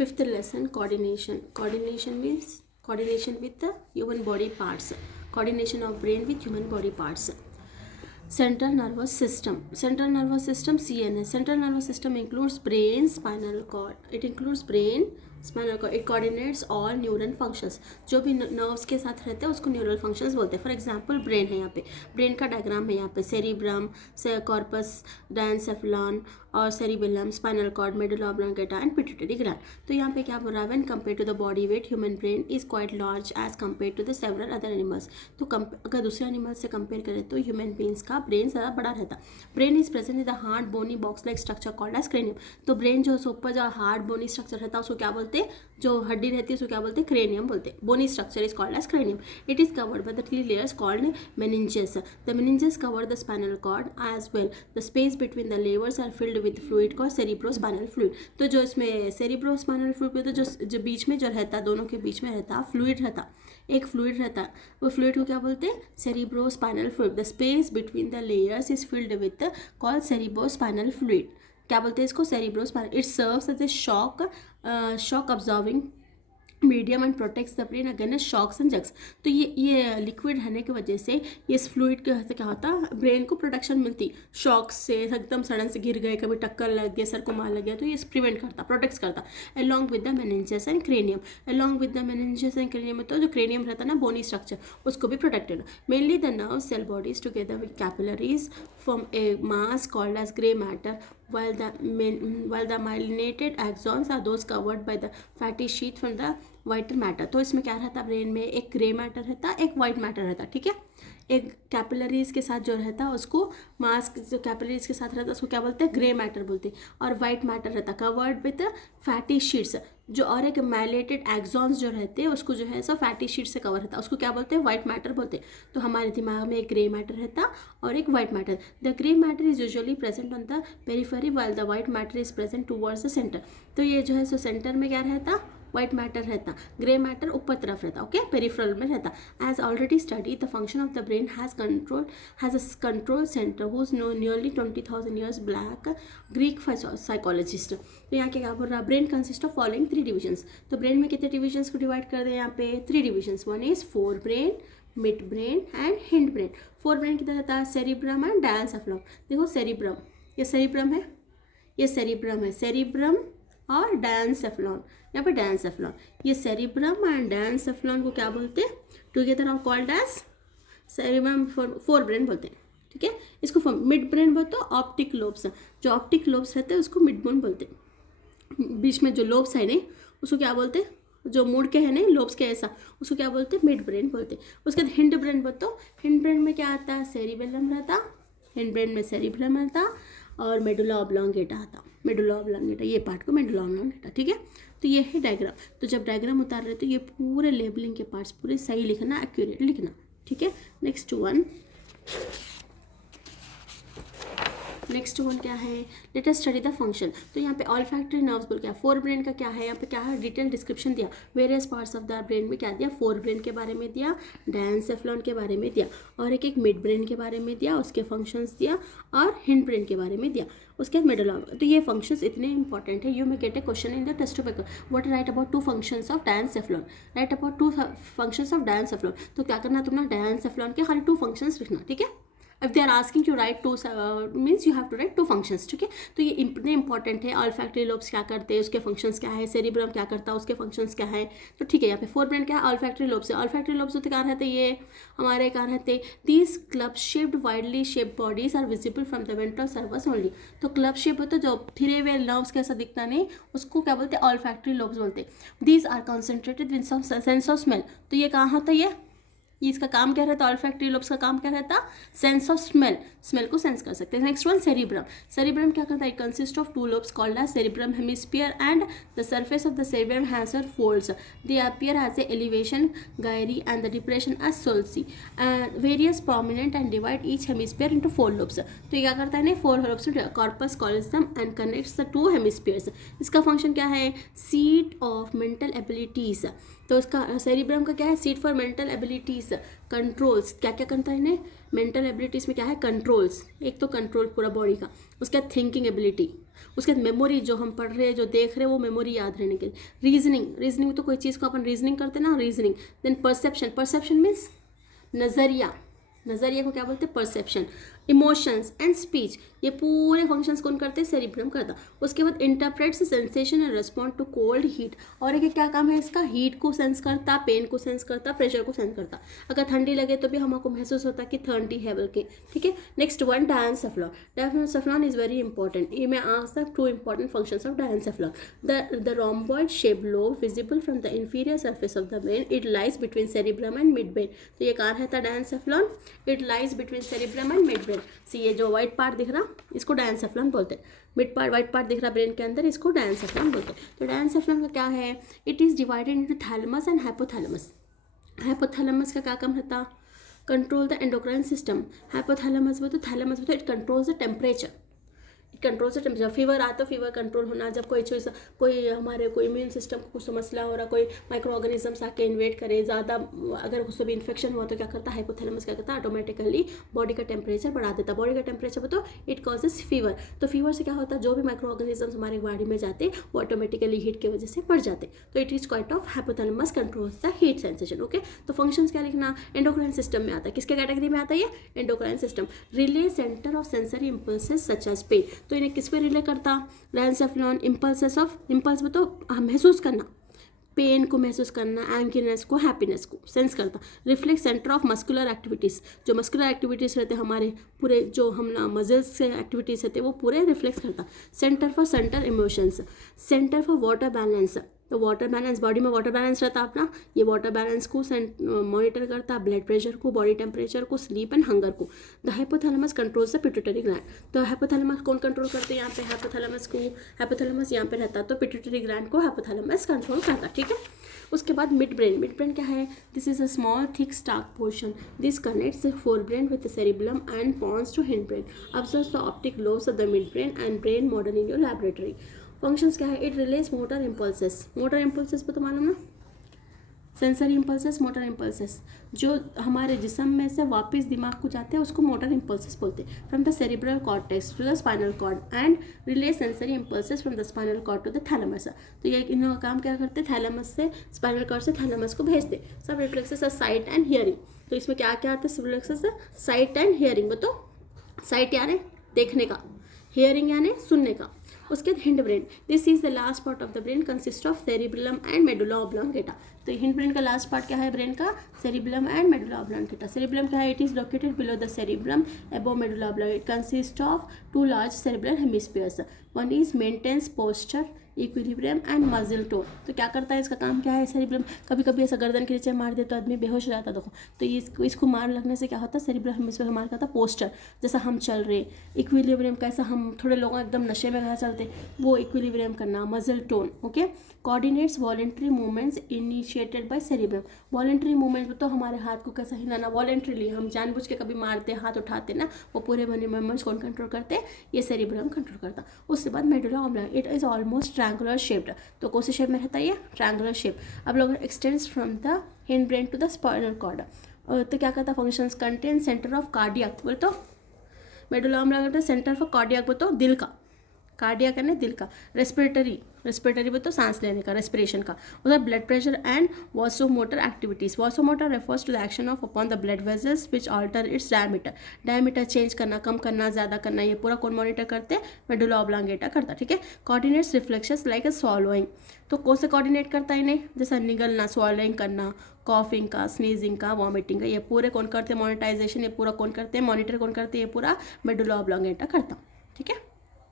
Fifth lesson, coordination. Coordination means coordination with the human body parts. Coordination of brain with human body parts. Central nervous system. Central nervous system, CNS. Central nervous system includes brain, spinal cord. It includes brain, spinal cord. It coordinates all neural functions. जो भी nerves के साथ रहते हैं उसको neural functions बोलते हैं. For example brain है यहाँ पे. ब्रेन का डायग्राम है यहाँ पे. सेरिब्रम, कॉर्पस, डायनसेफलॉन और cerebellum, spinal cord, medulla oblongata and pituitary gland. तो यहाँ पे क्या बोल रहा है, when compare to the body weight human brain is quite large as compare to the several other animals. तो अगर दूसरे एनिमल्स से कंपेयर करें तो ह्यूमन बींग्स का ब्रेन ज़्यादा बड़ा रहता. Brain is present in the hard bony box like structure called as cranium. तो ब्रेन जो ऊपर जो हार्ड बोनी स्ट्रक्चर रहता है उसको क्या बोलते हैं, जो हड्डी रहती है उसको क्या बोलते हैं, क्रेनियम बोलते हैं. Bony structure is called as cranium. It is covered by the 3 layers called meninges. The meninges cover the spinal cord as well. The space between the layers are filled with fluid called cerebrospinal fluid. तो जो इसमें cerebrospinal fluid पे तो जो बीच में जो रहता है, दोनों के बीच में रहता फ्लूइड रहता, एक फ्लूइड रहता, वो फ्लूइड को क्या बोलते हैं, cerebrospinal fluid. The space between the layers is filled with called cerebrospinal fluid. क्या बोलते हैं इसको, cerebrospinal. It serves as a shock absorbing medium and protects the brain against shocks and jerks. तो ये लिक्विड रहने की वजह से ये इस फ्लूइड के वजह से क्या होता, ब्रेन को प्रोटेक्शन मिलती शॉक्स से. एकदम सडन से गिर गए, कभी टक्कर लग गया, सर को मार लग गया, तो ये प्रिवेंट करता, प्रोटेक्ट्स करता. Along with the meninges and cranium. Along with the meninges and cranium, तो जो क्रेनियम रहता ना, बोनी स्ट्रक्चर, उसको भी protected. Mainly the nerve cell bodies together with capillaries from a mass called as grey matter, while the myelinated axons are those covered by the fatty sheath from the whiter matter. तो इसमें क्या रहता, brain में एक grey matter रहता, एक white matter रहता. ठीक है, एक कैपिलरीज के साथ जो रहता है उसको, मास जो कैपिलरीज के साथ रहता है उसको क्या बोलते हैं, ग्रे मैटर बोलते हैं. और वाइट मैटर रहता कवर्ड विद फैटी शीट्स जो, और एक माइलेटेड एक्सॉन्स जो रहते हैं उसको जो है सब फैटी शीट से कवर रहता है, उसको क्या बोलते हैं, वाइट मैटर बोलते हैं. तो हमारे दिमाग में एक ग्रे मैटर रहता और एक white matter. The grey matter is usually present on the periphery while the white matter is present towards the centre. तो ये जो है सो सेंटर में क्या रहता, वाइट मैटर रहता, ग्रे मैटर ऊपर तरफ रहता. ओके, पेरिफेरल में रहता. As already study the function of the brain has a control centre who is nearly 20,000 years black Greek psychologist. तो यहाँ क्या बोल रहा है, brain consist of following 3 divisions. तो ब्रेन में कितने डिविजन्स को डिवाइड कर दें, यहाँ पे 3 divisions. One is fore brain, mid brain and hind brain. Fore brain कितना रहता है, सेरिब्रम एंड डायनसेफलॉन. देखो सेरिब्रम, ये सेरिब्रम है, ये सेरिब्रम है, सेरिब्रम और डायनसेफलॉन, यहाँ पे डायनसेफलॉन. ये सेरिब्रम एंड डायनसेफलॉन को क्या बोलते हैं, together are called as cerebrum forebrain बोलते हैं. ठीक है, इसको मिड ब्रेन बोलते हो, ऑप्टिक लोब्स. जो ऑप्टिक लोब्स रहते हैं उसको मिड ब्रेन बोलते हैं. बीच में जो लोब्स है नहीं उसको क्या बोलते हैं, जो मुड़ के है नहीं लोब्स के ऐसा, उसको क्या बोलते हैं, मिड ब्रेन बोलते हैं. उसके बाद हिंड ब्रेन बोलते हो. हिंड ब्रेन में क्या आता है, सेरिबेलम रहता, हिंड ब्रेन में सेरिबेलम रहता और मेडुला ऑब्लोंगेटा आता. मेडुला ऑब्लोंगेटा, ये पार्ट को मेडुला ऑब्लोंगेटा. ठीक है, तो ये है डायग्राम. तो जब डायग्राम उतार रहे तो ये पूरे लेबलिंग के पार्ट्स पूरे सही लिखना, एक्यूरेट लिखना. ठीक है, नेक्स्ट वन क्या है, let us study the function. तो यहाँ पे ऑल्फैक्टरी नर्व्स बोल क्या, फोर ब्रेन का क्या है, यहाँ पे क्या है, डिटेल डिस्क्रिप्शन दिया. Various parts of the brain में क्या दिया, फोर ब्रेन के बारे में दिया, डायनसेफलॉन के बारे में दिया, और एक मिड ब्रेन के बारे में दिया, उसके फंक्शंस दिया, और हिंड ब्रेन के बारे में दिया, उसके बाद मेडुला. तो ये फंक्शंस इतने इंपॉर्टेंट है, you may get a question in the test paper. What write about 2 functions of diencephalon, write about 2 functions of diencephalon. तो क्या करना तुमने, डायनसेफलॉन के खाली 2 functions लिखना. ठीक है, if they are asking to write 2 means you have to write 2 functions. ठीक है, तो ये इतने इंपॉर्टेंट है. ऑल्फैक्टरी लोब्स क्या करते हैं, उसके फंक्शंस क्या है, सेरिब्रम क्या करता है, उसके फंक्शंस क्या है. तो ठीक है, यहाँ पे फोर ब्रेन क्या है, ऑल्फैक्टरी लोब्स है. ऑल्फैक्टरी लोब्स होते कहाँ रहते, ये हमारे कहाँ रहते, these club shaped widely shaped bodies are visible from the ventral surface only. तो क्लब शेप होता है, जो थिरे हुए नर्व्स कैसा दिखता नहीं, उसको क्या बोलते हैं, ऑल्फैक्टरी लोब्स बोलते हैं. These are concentrated with some sense of smell. तो ये कहाँ होता है, ये इसका काम क्या रहता है, ऑल्फैक्टरी लोब्स का काम क्या रहता, सेंस ऑफ स्मेल, स्मेल को सेंस कर सकते हैं. Next one cerebrum. सेरिब्रम क्या करता है, it consist of 2 lobes called as cerebrum hemisphere and the surface of the cerebrum has हर folds. They appear as a elevation, gyri and the depression as sulci, various prominent and divide each hemisphere into 4 lobes. तो ये क्या करता है, 4 lobes corpus callosum and connects the 2 hemispheres. इसका फंक्शन क्या है, सीट ऑफ मेंटल एबिलिटीज. तो इसका सेरिब्रम का क्या है, seat for mental abilities, controls. क्या क्या करता है इन्हें, मेंटल एबिलिटीज़ में क्या है, कंट्रोल्स. एक तो कंट्रोल पूरा बॉडी का, उसके बाद थिंकिंग एबिलिटी, उसके बाद मेमोरी, जो हम पढ़ रहे हैं जो देख रहे हैं वो मेमोरी याद रहने के लिए। रीजनिंग तो कोई चीज़ को अपन रीजनिंग करते ना, रीजनिंग। देन परसेप्शन मीन्स नज़रिया को क्या बोलते हैं, परसेप्शन। इमोशंस एंड स्पीच, ये पूरे फंक्शंस कौन करते हैं, सेरिब्रम करता। उसके बाद interprets sensation and respond to cold heat, और एक क्या काम है इसका, हीट को सेंस करता, पेन को सेंस करता, प्रेशर को सेंस करता। अगर ठंडी लगे तो भी हमको महसूस होता कि ठंडी है बोल के, ठीक है। Next one, diencephalon. Diencephalon is very important, ये मैं आज तक 2 important functions of diencephalon. The rhomboid shaped lobe visible from the inferior surface of the brain, it lies between cerebrum and midbrain। तो ये कहाँ रहता है diencephalon, it lies between cerebrum and midbrain. See ये जो white part दिख रहा इसको डायनसेफ्लॉन बोलते हैं। मिड पार्ट व्हाइट पार्ट दिख रहा ब्रेन के अंदर, इसको डायनसेफ्लॉन बोलते हैं। तो डायनसेफ्लॉन का क्या है, it is divided into thalamus and hypothalamus. Hypothalamus का क्या काम रहता, control the endocrine system. Hypothalamus में तो थैलेमस में तो it controls the temperature, control से टेम्परेचर। फीवर आता तो फीवर कंट्रोल होना, जब कोई हमारे कोई इम्यून सिस्टम को कुछ मसला हो रहा, कोई माइक्रो ऑर्गेनिजम्स आके इन्वेट करे ज़्यादा, अगर उससे भी इन्फेक्शन हुआ तो क्या करता है हाइपोथैलेमस, क्या करता है ऑटोमेटिकली बॉडी का टेम्परेचर बढ़ा देता। बॉडी का टेम्परेचर बताओ, इट कॉजेज फीवर। तो फीवर से क्या होता है, जो भी माइक्रो ऑर्गेनिजम्स हमारे बॉडी में जाते वो ऑटोमेटिकली हीट की वजह से बढ़ जाते। तो it is quite of hypothalamus controls the heat sensation. Okay, तो फंक्शंस क्या लिखना, एंडोक्राइन सिस्टम में आता है। किसके कैटेगरी में आता है ये, endocrine system. Relay centre of sensory impulses such as pain, तो इन्हें किस पे रिले करता, डायनसेफ्लॉन। इम्पल्स में तो महसूस करना, पेन को महसूस करना, एंग्जीनेस को, हैप्पीनेस को सेंस करता। Reflex centre of muscular activities, जो मस्कुलर एक्टिविटीज़ रहते हैं हमारे पूरे, जो हम ना मजल्स से एक्टिविटीज़ रहते हैं वो पूरे रिफ्लेक्स करता। Centre for centre emotions, centre for water balance, तो वाटर बैलेंस, बॉडी में वाटर बैलेंस रहता अपना, ये वाटर बैलेंस को मॉनिटर करता, ब्लड प्रेशर को, बॉडी टेम्परेचर को, स्लीप एंड हंगर को। The hypothalamus controls the pituitary gland, तो हाइपोथैलेमस कौन कंट्रोल करते हैं यहाँ पे, हाइपोथैलेमस को। हाइपोथैलेमस यहाँ पे रहता तो पिट्यूटरी ग्लैंड को हाइपोथैलेमस कंट्रोल करता, ठीक है। उसके बाद मिड ब्रेन क्या है, this is a small thick stalk portion, this connects the forebrain with the cerebellum and pons to hindbrain, observes the optic lobes of the midbrain and brain model in your laboratory. Functions क्या है, it relays motor impulses. Motor impulses पे तो मालूम ना, sensory impulses, motor impulses, जो हमारे जिस्म में से वापस दिमाग को जाते हैं उसको मोटर इम्पल्सेस बोलते हैं। From the cerebral cortex to the spinal cord and relay sensory impulses from the spinal cord to the thalamus. तो ये इन लोगों का काम क्या करते हैं, थैलेमस से स्पाइनल कॉर्ड से थैलेमस को भेजते। सब reflexes of site and hearing, तो इसमें क्या क्या आता है, रिफ्लेक्सेस साइट एंड हियरिंग। बताओ, साइट यानी देखने का, हियरिंग यानी सुनने का। उसके बाद hind brain, this is the last part of the brain consist of cerebellum and medulla oblongata. तो हिंड ब्रेन का लास्ट पार्ट क्या है ब्रेन का, cerebellum and medulla oblongata. Cerebellum क्या है, it is located below the cerebrum above medulla oblongata. It consist of 2 large cerebral hemispheres, one is maintains posture, equilibrium and muscle tone. तो क्या करता है, इसका काम क्या है, सेरिब्रम कभी कभी ऐसा गर्दन के नीचे मार दे तो आदमी बेहोश हो जाता है। देखो, तो इसको मार लगने से क्या होता है, सेरिब्रल हेमिस्फीयर हमारा कहता है पोस्चर, जैसा हम चल रहे। इक्विलिब्रियम कैसा, हम थोड़े लोग एकदम नशे में कहाँ चलते, वो इक्विलिब्रियम करना। Muscle tone, okay. Coordinates voluntary movements initiated by cerebrum. Voluntary movement तो हमारे हाथ को कैसा हिलाना, वॉलेंट्रीली, हम जानबूझ के कभी मारते हाथ उठाते ना, वो पूरे बने मूवमेंट्स कौन कंट्रोल करते हैं, ये सेरिब्रम कंट्रोल करता। उसके बाद medulla oblongata, it is almost triangular shaped. तो कौन से शेप में रहता है ये, ट्रायंगुलर शेप। अब लोग extends from the hind brain to the spinal cord. तो क्या करता, functions contain centre of cardiac, बोल तो medulla oblongata centre for cardiac, बोल तो दिल का, कार्डियक यानी दिल का। रेस्पिरेटरी बोल तो सांस लेने का, रेस्पिरेशन का। उधर blood pressure and vasomotor activities. Vasomotor refers to the action of upon the blood vessels which alter its diameter change करना, कम करना, ज़्यादा करना, ये पूरा कौन मॉनिटर करते हैं, मेडुला ऑब्लोंगेटा करता, ठीक है। कोऑर्डिनेट्स रिफ्लेक्शंस लाइक अ स्वॉलोइंग, तो कौन से कोऑर्डिनेट करता है इन्हें, जैसा निगलना, स्वॉलोइंग करना, कॉफिंग का, स्नीजिंग का, वॉमिटिंग का, ये पूरे कौन करते हैं, मॉनिटाइजेशन ये पूरा कौन करते हैं, मॉनिटर कौन करते हैं, ये पूरा मेडुला ऑब्लोंगेटा करता, ठीक है।